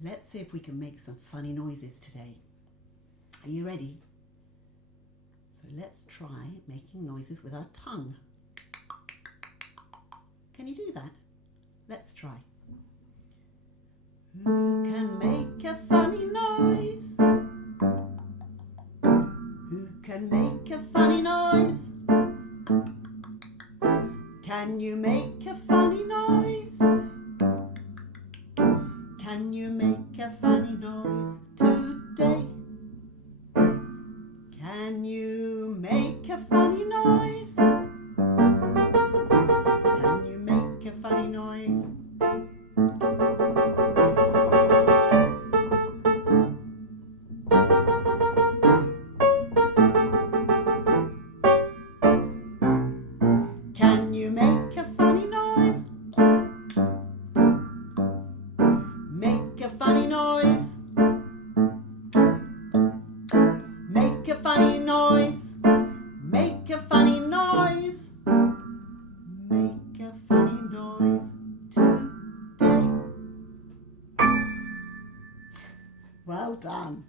Let's see if we can make some funny noises today. Are you ready? So let's try making noises with our tongue. Can you do that? Let's try. Who can make a funny noise? Who can make a funny noise? Can you make a funny noise? Can you make a funny noise today? Can you make a funny noise? Can you make a funny noise? Can you make a funny noise? Make a funny noise. Make a funny noise. Make a funny noise. Make a funny noise today. Well done.